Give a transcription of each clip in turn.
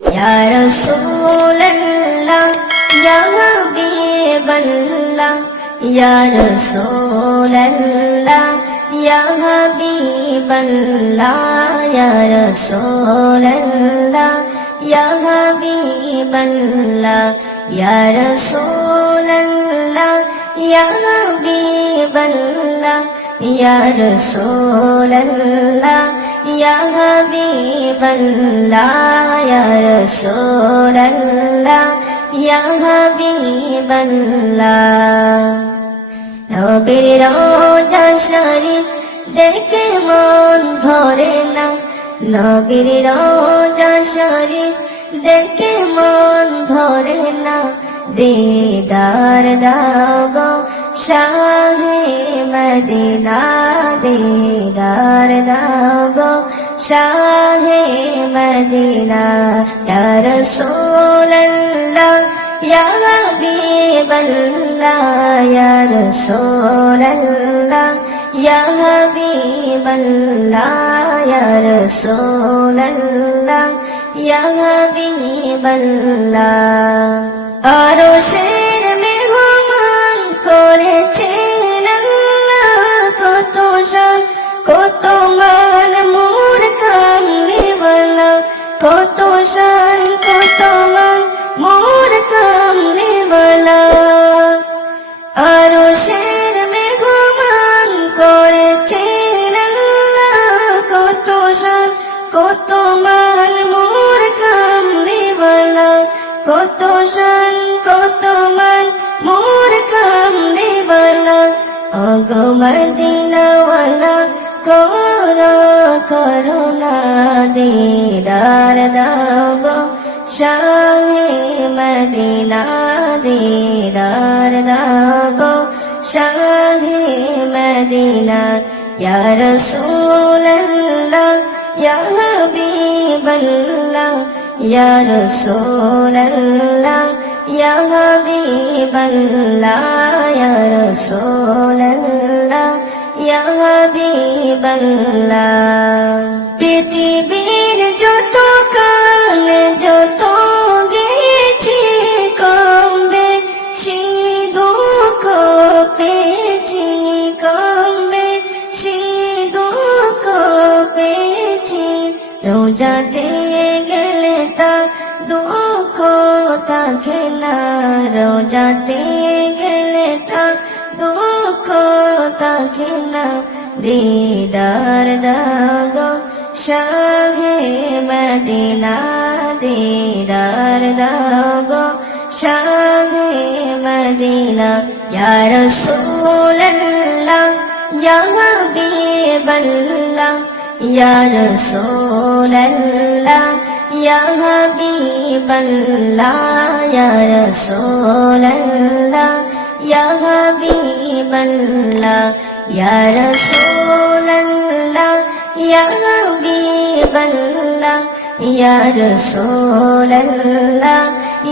Ya Rasulallah, Ya Habiballah, Ya Rasulallah, Ya Habiballah, Ya Rasulallah, Ya Habiballah, Ya Rasulallah, Ya Habiballah, Ya Rasulallah, Ya Habiballah, Ya Rasulallah, Ya Habiballah. নবীর রওজা শরীফ দেখে মন ভরে না, নবীর রওজা শরীফ দেখে মন ভরে না, দিদার দাও গো শাহে মদিনা, দিদার দাও গো শাহে মদিনা। ইয়া রাসূলুল্লাহ, ইয়া হাবিবাল্লাহ, ইয়া রাসূলুল্লাহ, ইয়া হাবিবাল্লাহ, ইয়া রাসূলুল্লাহ, ইয়া হাবিবাল্লাহ। আরশের মেহমান করেছেন আল্লাহ, কত শান কত মান মোর কামলিওয়ালা, কত শান কত মান মোর কামলিওয়ালা। আরশের মেহমান করেছেন আল্লাহ, কত শান কত মান মোর কামলিওয়ালা, কত শান কত মান মোর কামলিওয়ালা। ওগো মদিনাওয়ালা করো করুণা, দিদার দাও গো শাহে মদিনা, দিদার দাও গো শাহে মদিনা। ইয়া রাসূলুল্লাহ, ইয়া হাবিবাল্লাহ, ইয়া রাসূলুল্লাহ, ইয়া হাবিবাল্লাহ, ইয়া রাসূলুল্লাহ, ইয়া হাবিবাল্লাহ। পৃথিবীর যত কাল যত গেছি কম বেশি দুঃখ পেয়েছি, কম বেশি দুঃখ পেয়েছি, রোজাতে গেলে তা দুঃখ থাকে না, রোজাতে গেলে তা দুঃখ থাকে না, দিদার দাও গো শাহে মদিনা, দিদার দাও গো শাহে মদিনা। ইয়া রাসূলুল্লাহ, ইয়া হাবিবাল্লাহ, ইয়া রাসূলুল্লাহ, ইয়া হাবিবাল্লাহ, ইয়া রাসূলুল্লাহ, ইয়া হাবিবাল্লাহ, ইয়া রাসূলুল্লাহ, ইয়া হাবিবাল্লাহ, ইয়া রাসূলুল্লাহ,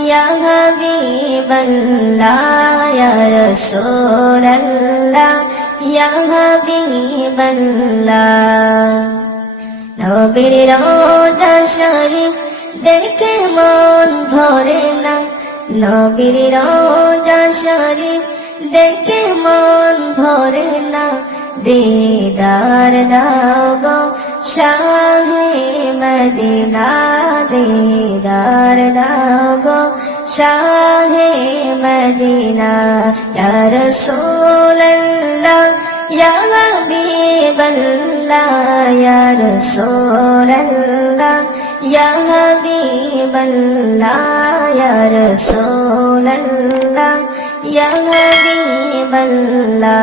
ইয়া হাবিবাল্লাহ, ইয়া রাসূলুল্লাহ, ইয়া হাবিবাল্লাহ। নবীর রওজা শরীফ দেখে মন ভরে না, নবীর রওজা শরীফ দেখে মন ভরে না, দিদার দাও গো শাহে মদিনা, দিদার দাও গো শাহে মদিনা। ইয়া রাসূলুল্লাহ, ইয়া হাবিবাল্লাহ, ইয়া রাসূলুল্লাহ, ইয়া হাবিবাল্লাহ, ইয়া রাসূলুল্লাহ, ইয়া হাবিবাল্লাহ।